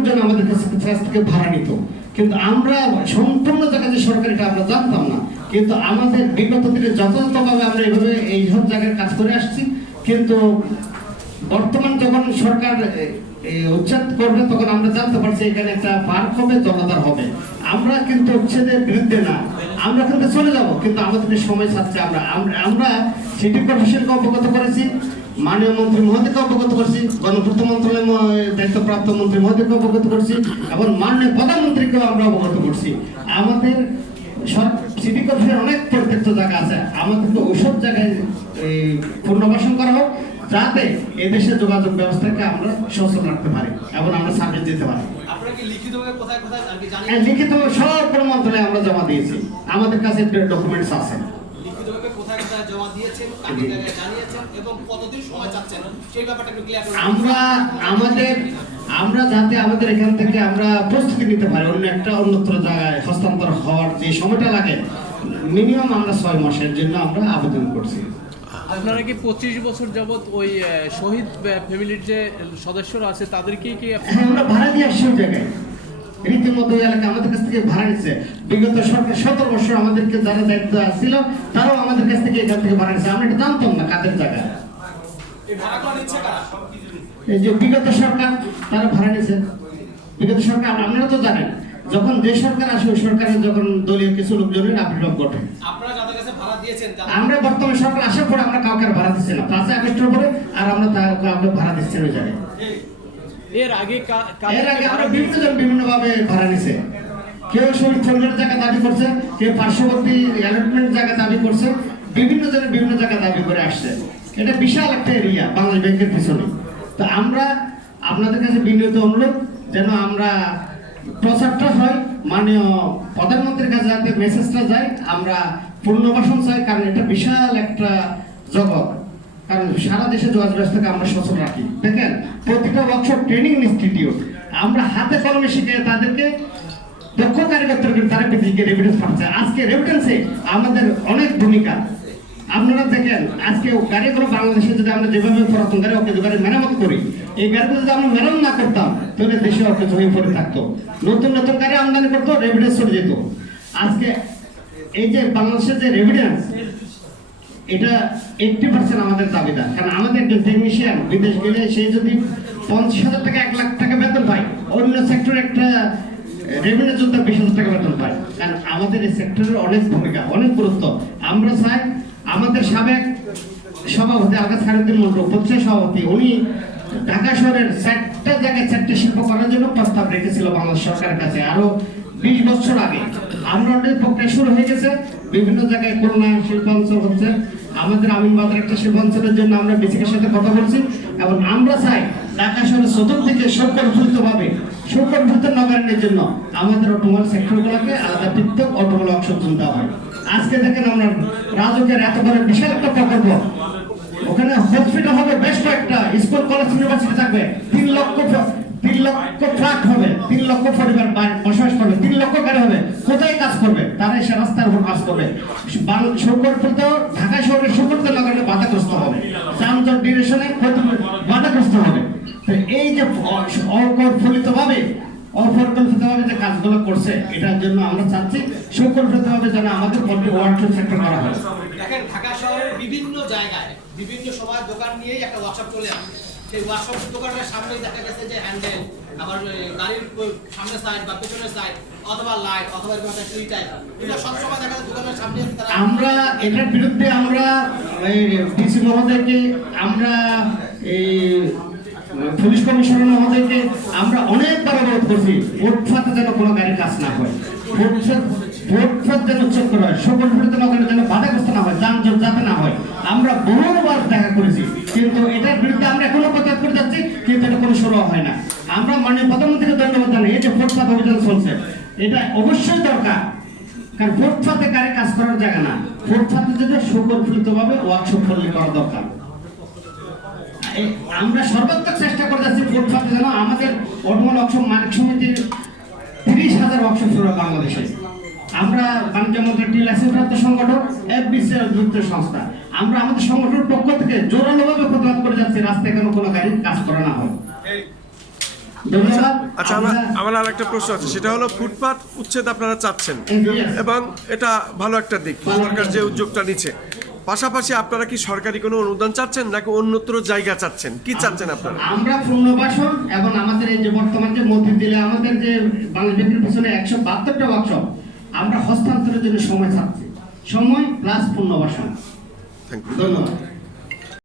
লোকজন আমাদের কাছ থেকে ভাড়া নিত, কিন্তু আমরা সম্পূর্ণ জায়গায় যে সরকার এটা আমরা জানতাম না। কিন্তু আমাদের বিগত দিনে যথাযথভাবে আমরা এইভাবে এই সব জায়গায় কাজ করে আসছি। কিন্তু বর্তমান যখন সরকার উচ্ছেদ করবে তখন আমরা জানতে পারছি এখানে একটা পার্ক হবে, জলাধার হবে। আমরা কিন্তু উচ্ছেদের বিরুদ্ধে না, আমরা কিন্তু চলে যাব, কিন্তু আমাদেরকে সময় চাচ্ছে। আমরা সিটি কর্পোরেশনকে অবগত করেছি, মাননীয় মন্ত্রী মহোদয়কে অবগত করছি, গণপূর্ত মন্ত্রণালয়ের দায়িত্বপ্রাপ্ত মন্ত্রী মহোদয়কে অবগত করছি এবং মাননীয় প্রধানমন্ত্রীকেও আমরা অবগত করছি। আমাদের সিটি কর্পোরেশন অনেক পরিত্যক্ত জায়গা আছে, আমাদেরকে ওইসব জায়গায় পুনর্বাসন করা হোক, যাতে এদেশের যোগাযোগ ব্যবস্থাকে আমরা সচল রাখতে পারি এবং আমরা সার্ভিস দিতে পারি। লিখিত সব মন্ত্রণালয়ে আমরা জমা দিয়েছি, আমাদের কাছে ডকুমেন্টস আছে। আমরা যাতে আমাদের এখান থেকে আমরা প্রস্তুতি নিতে পারি অন্য একটা অন্যত্র জায়গায় হস্তান্তর হওয়ার যে সময়টা লাগে, মিনিমাম আমরা 6 মাসের জন্য আমরা আবেদন করছি। আপনারা কি 25 বছর যাবত ওই শহীদ ফ্যামিলির যে সদস্যরা আছে তাদেরকে কি আমরা ভাড়া দিয়ে আসছি ওই জায়গায়? রীতিমতো এলাকা আমাদের কাছ থেকে ভাড়া নিচ্ছে। বিগত সরকার 17 বছর আমাদেরকে যারা দায়িত্ব ছিল তারাও আমাদের কাছ থেকে এখান থেকে ভাড়া নিচ্ছে। আমরা এটা জানতাম না কাদের জায়গা। এই যে বিগত সরকার তারা ভাড়া নিচ্ছে, বিগত সরকার আপনারা তো জানেন, যখন যে সরকার আসে ওই সরকারের যখন দলীয় কিছু লোকজনের আবির্ভাব ঘটে। আমরা বর্তমান সরকার আসার পরে আমরা কাউকে ভাড়া দিচ্ছি না, 5 আগস্টের পরে আর আমরা কাউকে ভাড়া দিচ্ছি ওই জায়গায়। এর আগে আমরা বিভিন্ন ভাবে ভাড়া নিছে। কেউ শহীদ ফ্যামিলির জায়গা দাবি করছে, কেউ পার্শ্ববর্তী অ্যালটমেন্ট জায়গা দাবি করছে, বিভিন্ন জনের বিভিন্ন জায়গা দাবি করে আসছে। এটা বিশাল একটা এরিয়া বাংলাদেশ ব্যাংকের পিছনে। তো আমরা আপনাদের কাছে বিনীত অনুরোধ যেন আমরা প্রচারটা হয়, মাননীয় প্রধানমন্ত্রীর কাছে যাতে মেসেজটা যায়, আমরা পুনর্বাসন চাই, কারণ এটা বিশাল একটা জগৎ। কারণ সারা দেশে যোগাযোগ ব্যবস্থাকে আমরা সচল রাখি। দেখেন প্রতিটা ওয়ার্কশপ ট্রেনিং ইনস্টিটিউট আমরা হাতে কলমে শিখে তাদেরকে দক্ষ কারিগর করে তারা পৃথিবীকে রেভিডেন্স পাচ্ছে। আজকে রেভিডেন্সে আমাদের অনেক ভূমিকা। আপনারা দেখেন আজকে গাড়িগুলো বাংলাদেশে যদি আমরা যেভাবে পুরাতন গাড়ি গাড়ি মেরামত করি, এই গাড়িগুলো যদি আমরা মেরামত না করতাম তাহলে দেশে অকেজ হয়ে পড়ে থাকতো। নতুন নতুন গাড়ি আমদানি করতো, রেভিডেন্স চলে যেত। আজকে এই যে বাংলাদেশের যে রেভিডেন্স, এটা 80% আমাদের দাবিদার। কারণ আমাদের একজন টেকনিশিয়ান বিদেশ গেলে সে যদি 50,000 টাকা 1 লাখ টাকা বেতন পায়, অন্য সেক্টরে একটা রেভিনিউ যোদ্ধা 20,000 টাকা বেতন পায়। কারণ আমাদের এই সেক্টরের অনেক ভূমিকা, অনেক গুরুত্ব। আমরা চাই আমাদের সাবেক সভাপতি আলহাজ খায়রুদ্দিন মন্টু, প্রতিষ্ঠা সভাপতি, উনি ঢাকা শহরের 4টা জায়গায় 4টে শিল্প করার জন্য প্রস্তাব রেখেছিল বাংলাদেশ সরকারের কাছে আরো 20 বছর আগে। আমরা প্রক্রিয়া শুরু হয়ে গেছে, বিভিন্ন জায়গায় খুলনা শিল্পাঞ্চল হচ্ছে, আমাদের আমিনবাজার একটা শিল্পাঞ্চলের জন্য আমরা বিসিকের সাথে কথা বলছি এবং আমরা চাই ঢাকা শহরের চতুর্দিকে সুপরিচিত নগরায়নের জন্য আমাদের অটোমোবাইল সেক্টরগুলোকে আলাদা পৃথক অটোমোবাইল ওয়ার্কশপ দেওয়া হয়। আজকে দেখেন আমরা রাজুকের এত বড় বিশাল একটা প্রকল্প, ওখানে হসপিটাল হবে, বেশ কয়েকটা স্কুল, কলেজ, ইউনিভার্সিটি থাকবে, 3 লক্ষ ফ্ল্যাট হবে, 3 লক্ষ পরিবার বসবাস করবে, 3 লক্ষ গাড়ি হবে। কোথায় কাজ করবে? তারা এসে রাস্তার উপর কাজ করবে। ঢাকা শহরের সুপরিচিত নগরায়নে বাধাগ্রস্ত হবে, যানজট ডিরেকশনে বাধাগ্রস্ত হবে। তো এই যে অপরিকল্পিতভাবে যে কাজগুলো করছে, এটার জন্য আমরা চাচ্ছি সুপরিকল্পিতভাবে যেন আমাদের ওয়ার্কশপ সেক্টর করা হয়। দেখেন ঢাকা শহরের বিভিন্ন জায়গায় বিভিন্ন সময় দোকান নিয়েই একটা ওয়ার্কশপ চলে আসে। সেই ওয়ার্কশপ দোকানের সামনে দেখা গেছে যে হ্যান্ডেল, আবার গাড়ির সামনের সাইড বা পেছনের সাইড, অথবা লাইট, অথবা সুইচ টাইপ, এটা সবসময় দেখা যায় দোকানের সামনে। আমরা এটার বিরুদ্ধে আমরা ডিসি মহোদয়কে, আমরা এই পুলিশ কমিশনার মহোদয়কে আমরা অনেকবার অবরোধ করছি, ফুটপাতে যেন কোনো গাড়ির কাজ না হয়, ফুটপাত যেন চক্র হয়, সুপরিচিত নগরায়ন যেন বাধাগ্রস্ত না হয়, যানজট যাতে না হয়। আমরা বহুবার দেখা করেছি, কিন্তু এটার বিরুদ্ধে আমরা এখনো প্রচার করে যাচ্ছি, কিন্তু এটা কোনো শুরু হয় না। আমরা মাননীয় প্রধানমন্ত্রীকে ধন্যবাদ জানাই, এই যে ফুটপাত অভিযান চলছে, এটা অবশ্যই দরকার। কারণ ফুটপাতে গাড়ি কাজ করার জায়গা না, ফুটপাতে যদি সুপরিচিতভাবে ওয়ার্কশপ করা দরকার। আমরা সর্বাত্মক চেষ্টা করে যাচ্ছি ফুটপাতে যেন আমাদের অটোমোবাইল ওয়ার্কশপ মালিক সমিতির 30,000 ওয়ার্কশপ শুরু বাংলাদেশে। আমরা বাণিজ্য মন্ত্রী লাইসেন্সপ্রাপ্ত সংগঠন এফবিসির যুক্ত সংস্থা, আমরা আমাদের সংগঠনের পক্ষ থেকে জোরালোভাবে প্রতিবাদ করে যাচ্ছি রাস্তায় কেন কোনো গাড়ির কাজ করা না হয়। ধন্যবাদ। আচ্ছা আমার আর একটা প্রশ্ন আছে, সেটা হলো ফুটপাত উচ্ছেদ আপনারা চাচ্ছেন Yes. এবং এটা ভালো একটা দিক, ভালো সরকার একটা যে দিক। উদ্যোগটা নিচ্ছে। পাশাপাশি আপনারা কি সরকারি কোনো অনুদান চাচ্ছেন নাকি অন্যত্র জায়গা চাচ্ছেন, কি চাচ্ছেন আপনারা? আমরা পুনর্বাসন এবং আমাদের এই যে বর্তমান যে মতিঝিলে আমাদের যে বাংলাদেশ ব্যাংকের পিছনে 172টা ওয়ার্কশপ আমরা হস্তান্তরের জন্য সময় চাচ্ছি, সময় প্লাস পুনর্বাসন। Thank you. ধন্যবাদ।